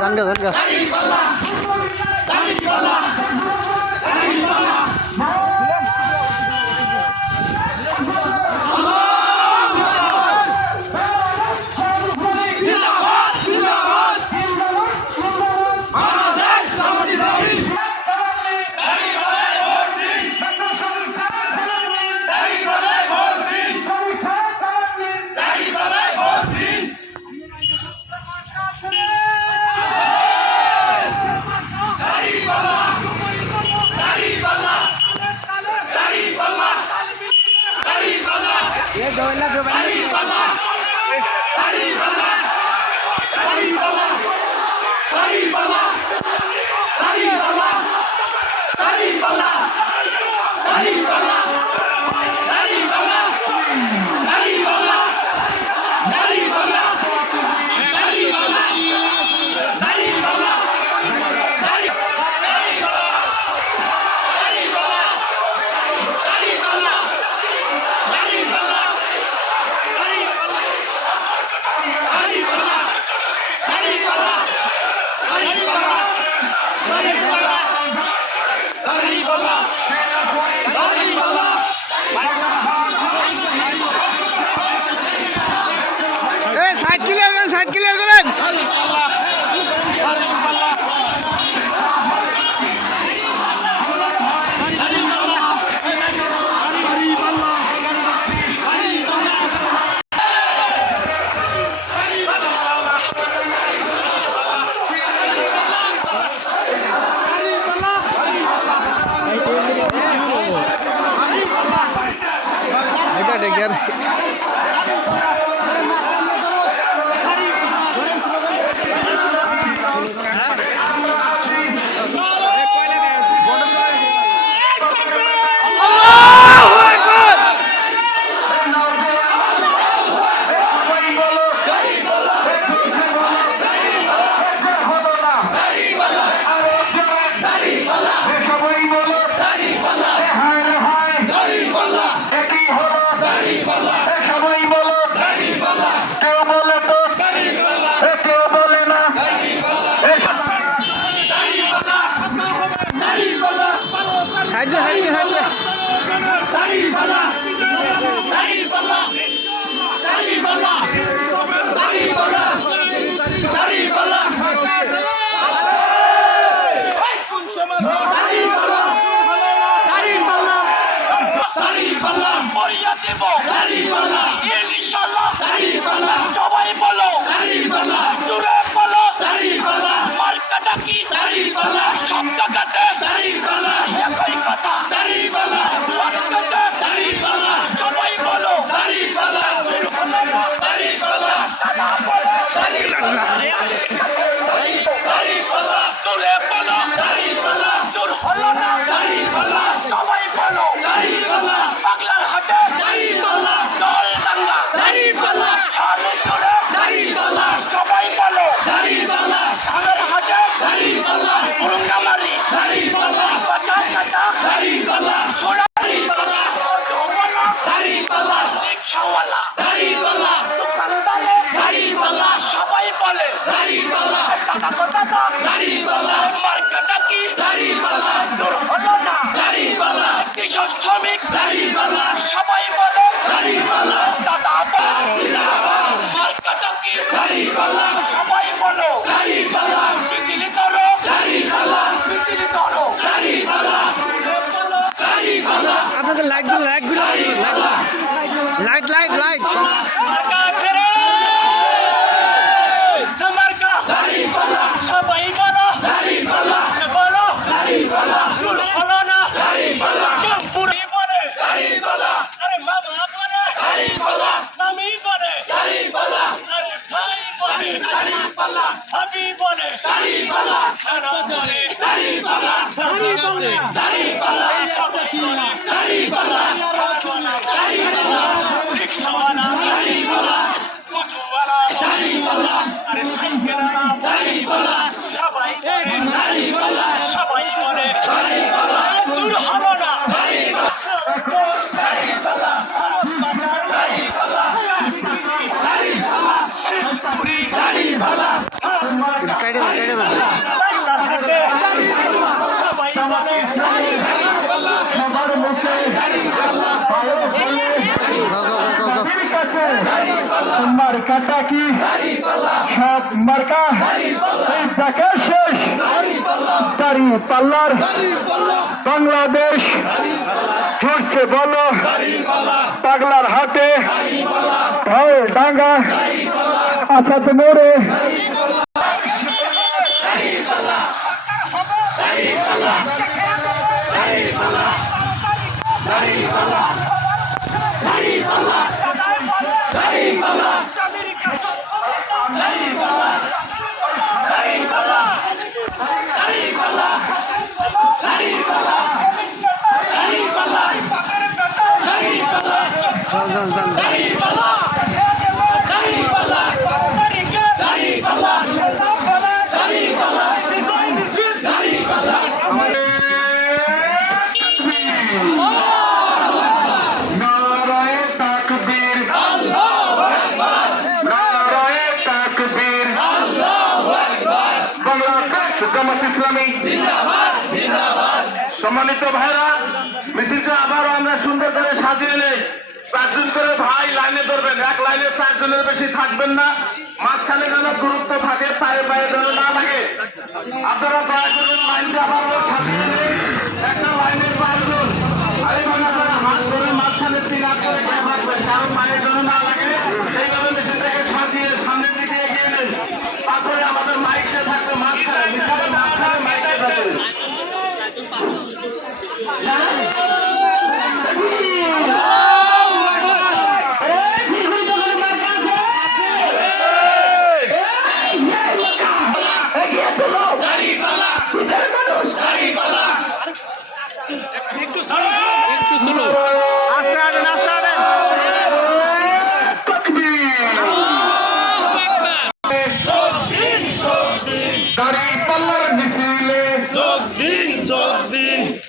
জানগা জানগা side clear করেন এটা ডেকের সবাই বলো জোরে বলো মার্কাটা কি শব্দটাতে একই কথা মার্কাটা সবাই বলো জোরে বলো জোর হলো না সবাই বলো পাগলার হাটে দল দাঙ্গা সবাই বলো ধানের হাটে মুরুঙ্গামারি পাচার কাটা রিক্সাওয়ালা দোকানদারে সবাই বলে টাকা কথা মার্কাটা কি দূর হলো না কৃষক শ্রমিক সবাই বলে দাদা মার্কাটা কি সবাই বলো বিজলি করো আপনাদের লাইট সবাই বলো হলো না পুরি বলে আরে মামা বলে মামি বলে আরে ভাই বলে ভাবি বলে সারা বলে রিক্সাওয়ালা অটোওয়ালা আরে সাইকেলওয়ালা সবাই বলে দূর হলো না কেটে দেন সবাই বলে সবার মুখে পায়ে ফেলে মার্কাটা কি সব মার্কা দেখা শেষ দাড়ি পাল্লার বাংলাদেশ ছুটছে বলো পাগলার হাতে ডাঙ্গা আসাদ মোড়ে জামাত ইসলামী সম্মানিত ভাইরা মিছিলটা আবারও আমরা সুন্দর করে সাজিয়ে নেই। 4 জন করে ভাই লাইনে ধরবেন, এক লাইনে 4 জনের বেশি থাকবেন না, মাঝখানে যেন দূরত্ব থাকে, পায়ে পায়ে যেন না লাগে। আপনারা দয়া করে লাইনটা আবারও সাজিয়ে নেই, একটা লাইনে 4 জন আরেকভাবে আপনারা হাত ধরে মাঝখানে 3 হাত করে গ্যাপ রাখবেন, কারণ পায়ে যেন না লাগে। সেইভাবে মিছিলটাকে সাজিয়ে সামনের দিকে এগিয়ে নেন। তারপরে আমাদের মাইকটা থাকবে মাঝখানে, মিছিলের মাঝখানে মাইকটা থাকবে। আস্তে হাঁটেন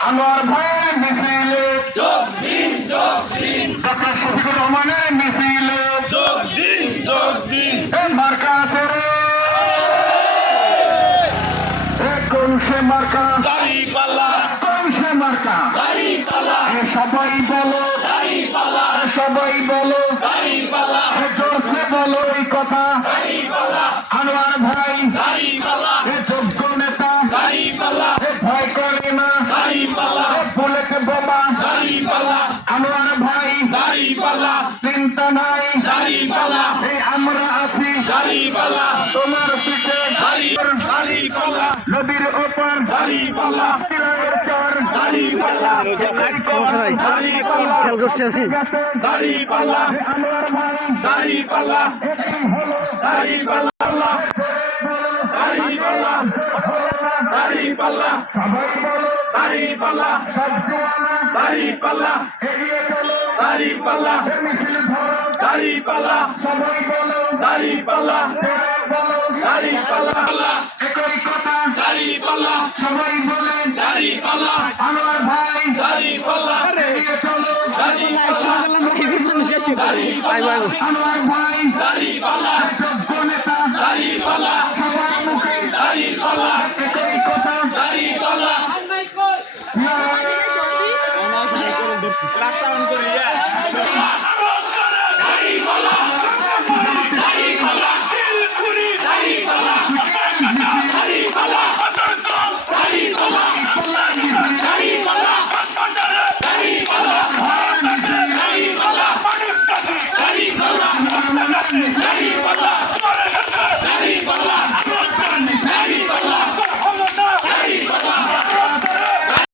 আনোয়ার ভাইয়ের মিছিলে ডক্টর শফিকুর রহমানের মিছিলে মার্কা করে কৌশে মার্কা কৌশে মার্কা সবাই বলো সবাই বলো জোরসে বলো এই কথা আনোয়ার ভাই যোগ্য নেতা ভয় করে না বুলেট বোমা আনোয়ার ভাই চিন্তা নাই আমরা আছি তোমার পিছে নদীর ওপর তিরঙ্গের চর খেয়াল করছি আমি আনোয়ার ভাই সবাই বলো এগিয়ে চলো মিছিল ধরো সবাই বলো একই কথা সবাই বলে আনোয়ার ভাই এগিয়ে চলো আনোয়ার ভাই যোগ্য নেতা সবার মুখে একই কথা দাড়ি পাল্লা